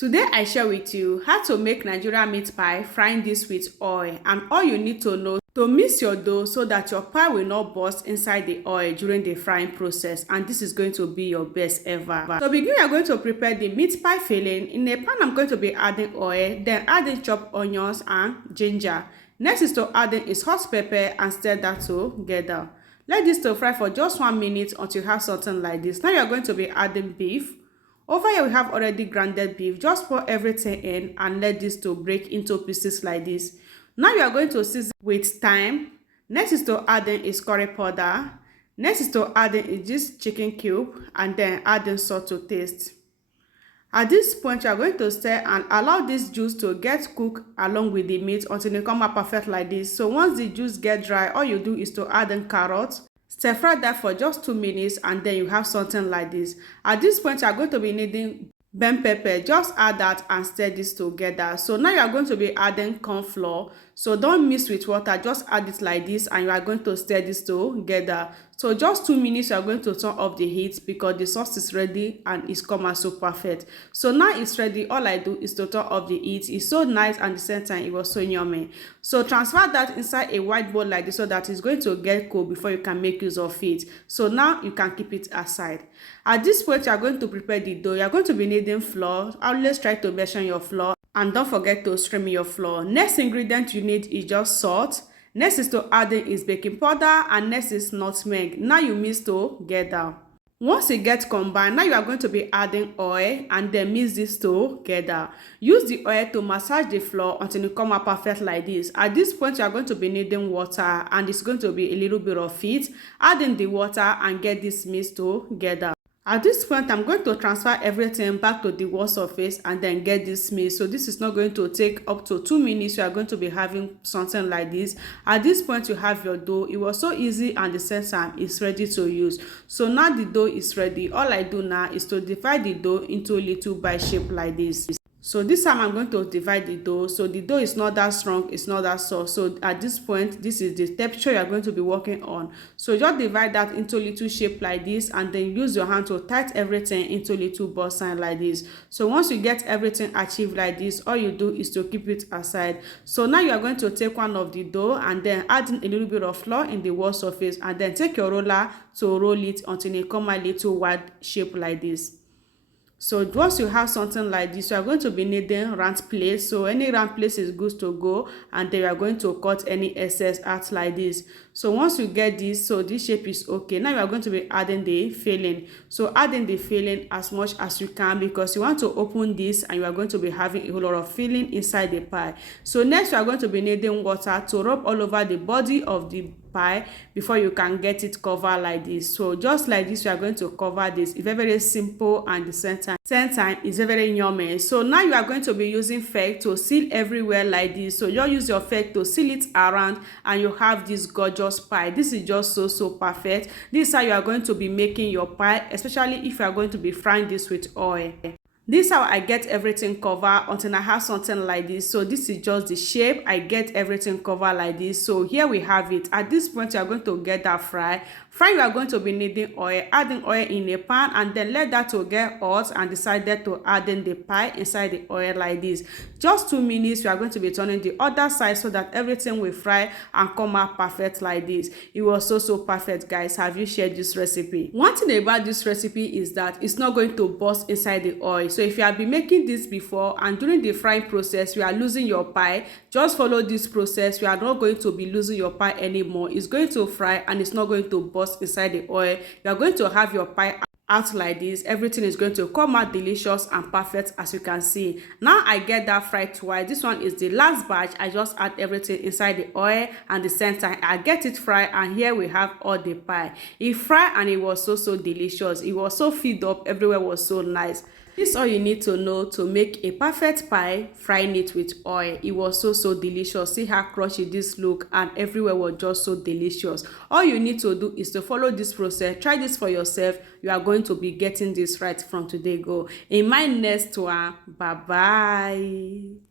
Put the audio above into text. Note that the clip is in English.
Today I share with you how to make Nigerian meat pie, frying this with oil, and all you need to know to mix your dough so that your pie will not burst inside the oil during the frying process, and this is going to be your best ever. To begin, we are going to prepare the meat pie filling. In a pan, I'm going to be adding oil, then adding chopped onions and ginger. Next is to add in is hot pepper and stir that together. Let this to fry for just 1 minute until you have something like this. Now you are going to be adding beef. Over here we have already grounded beef. Just pour everything in and let this to break into pieces like this. Now you are going to season with thyme. Next is to add in is curry powder. Next is to add in is this chicken cube, and then add in salt to taste. At this point, you are going to stir and allow this juice to get cooked along with the meat until it come out perfect like this. So once the juice get dry, all you do is to add in carrots. Stir fry that for just 2 minutes, and then you have something like this. At this point, you are going to be needing bell pepper. Just add that and stir this together. So now you are going to be adding corn flour. So don't mix with water, just add it like this, and you are going to stir this together. So just 2 minutes, you are going to turn off the heat because the sauce is ready and it's come out so perfect. So now it's ready. All I do is to turn off the heat. It's so nice, and at the same time it was so yummy. So transfer that inside a white bowl like this so that it's going to get cold before you can make use of it. So now you can keep it aside. At this point, you are going to prepare the dough. You are going to be needing flour. Always try to measure your flour, and don't forget to stream your flour. Next ingredient you need is just salt. Next is to add in is baking powder, and next is nutmeg. Now you mix together. Once it gets combined, now you are going to be adding oil and then mix this together. Use the oil to massage the flour until it come out perfect like this. At this point, you are going to be needing water, and it's going to be a little bit of it. Add in the water and get this mixed together. At this point, I'm going to transfer everything back to the wall surface and then get this mixed. So this is not going to take up to 2 minutes. You are going to be having something like this. At this point, you have your dough. It was so easy, and the same time it's ready to use. So now the dough is ready. All I do now is to divide the dough into little bite shape like this. So this time I'm going to divide the dough. So the dough is not that strong, it's not that soft. So at this point, this is the texture you are going to be working on. So just divide that into little shape like this, and then use your hand to tight everything into little ball sign like this. So once you get everything achieved like this, all you do is to keep it aside. So now you are going to take one of the dough and then add in a little bit of flour in the wall surface, and then take your roller to roll it until it come a little wide shape like this. So once you have something like this, you are going to be needing round place. So any round place is good to go, and then you are going to cut any excess out like this. So once you get this, so this shape is okay. Now you are going to be adding the filling. So adding the filling as much as you can, because you want to open this and you are going to be having a whole lot of filling inside the pie. So next, you are going to be needing water to rub all over the body of the pie before you can get it covered like this. So just like this, you are going to cover this. It's very simple, and the same time is very yummy. So now you are going to be using fake to seal everywhere like this. So you use your fake to seal it around, and you have this gorgeous pie. This is just so perfect. This is how you are going to be making your pie, especially if you are going to be frying this with oil. This is how I get everything covered until I have something like this. So this is just the shape. I get everything covered like this. So here we have it. At this point, you are going to get that fry. You are going to be needing oil. Adding oil in a pan, and then let that to get hot, and decided to add in the pie inside the oil like this. Just 2 minutes, you are going to be turning the other side so that everything will fry and come out perfect like this. It was so perfect, guys. Have you shared this recipe? One thing about this recipe is that it's not going to burst inside the oil. So if you have been making this before and during the frying process you are losing your pie, just follow this process. You are not going to be losing your pie anymore. It's going to fry and it's not going to burst inside the oil. You are going to have your pie out like this. Everything is going to come out delicious and perfect, as you can see. Now I get that fried twice. This one is the last batch. I just add everything inside the oil, and the center I get it fried, and here we have all the pie. It fried and it was so delicious. It was so filled up. Everywhere was so nice. This is all you need to know to make a perfect pie, frying it with oil. It was so delicious. See how crunchy this look, and everywhere was just so delicious. All you need to do is to follow this process. Try this for yourself. You are going to be getting this right from today go. In my next one, bye bye.